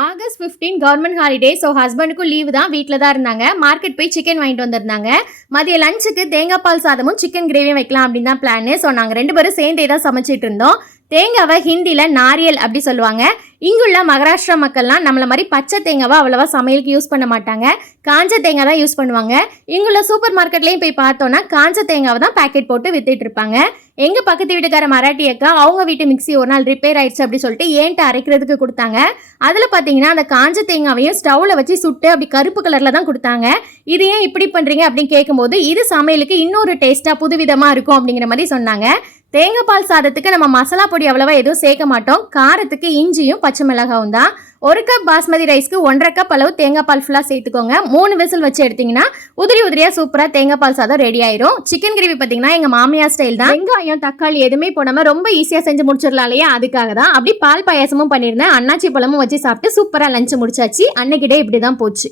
August 15 government holiday so ஹஸ்பண்டுக்கும் leave தான் வீட்டில் தான் இருந்தாங்க. மார்க்கெட் போய் சிக்கன் வாங்கிட்டு வந்திருந்தாங்க. மதிய லஞ்சுக்கு தேங்காய் பால் சாதமும் சிக்கன் கிரேவியும் வைக்கலாம் அப்படின்னு தான் பிளான் ஸோ நாங்கள் ரெண்டு பேரும் சேர்ந்தே தான் சமைச்சிட்டு இருந்தோம். தேங்காவை ஹிந்தியில் நாரியல் அப்படி சொல்லுவாங்க. இங்குள்ள மகாராஷ்டிரா மக்கள்லாம் நம்மள மாதிரி பச்சை தேங்காவை அவ்வளோவா சமையலுக்கு யூஸ் பண்ண மாட்டாங்க. காஞ்ச தேங்காய் தான் யூஸ் பண்ணுவாங்க. இங்குள்ள சூப்பர் மார்க்கெட்லேயும் போய் பார்த்தோன்னா காஞ்ச தேங்காவை தான் பேக்கெட் போட்டு வித்துட்டு இருப்பாங்க. எங்கள் பக்கத்து வீட்டுக்கார மராட்டி அக்கா அவங்க வீட்டு மிக்ஸி ஒரு நாள் ரிப்பேர் ஆயிடுச்சு அப்படி சொல்லிட்டு ஏன்ட்டு அரைக்கிறதுக்கு கொடுத்தாங்க. அதில் பார்த்தீங்கன்னா அந்த காஞ்ச தேங்காவையும் ஸ்டவ்வில் வச்சு சுட்டு அப்படி கருப்பு கலரில் தான் கொடுத்தாங்க. இது ஏன் இப்படி பண்ணுறீங்க அப்படின்னு கேட்கும்போது இது சமையலுக்கு இன்னொரு டேஸ்ட்டாக புதுவிதமாக இருக்கும் அப்படிங்கிற மாதிரி சொன்னாங்க. தேங்காய் பால் சாதத்துக்கு நம்ம மசாலா பொடி அவ்வளவா எதுவும் சேர்க்க மாட்டோம். காரத்துக்கு இஞ்சியும் பச்சை மிளகாவும் தான். ஒரு கப் பாஸ்மதி ரைஸ்க்கு ஒன்றரை கப் அளவு தேங்காய் பால் ஃபுல்லாக சேர்த்துக்கோங்க. மூணு விசில் வச்சு எடுத்தீங்கன்னா உதிரி உதிரியாக சூப்பராக தேங்காய் பால் சாதம் ரெடி ஆயிரும். சிக்கன் கிரேவி பார்த்தீங்கன்னா எங்கள் மாமியார் ஸ்டைல் தான். வெங்காயம் தக்காளி எதுவுமே போடாமல் ரொம்ப ஈஸியாக செஞ்சு முடிச்சிடலாம் இல்லையா? அதுக்காக தான். அப்படி பால் பாயாசமும் பண்ணியிருந்தேன். அன்னாச்சி பழமும் வச்சு சாப்பிட்டு சூப்பராக லஞ்சு முடிச்சாச்சு. அன்னைக்கிட்டே இப்படி தான் போச்சு.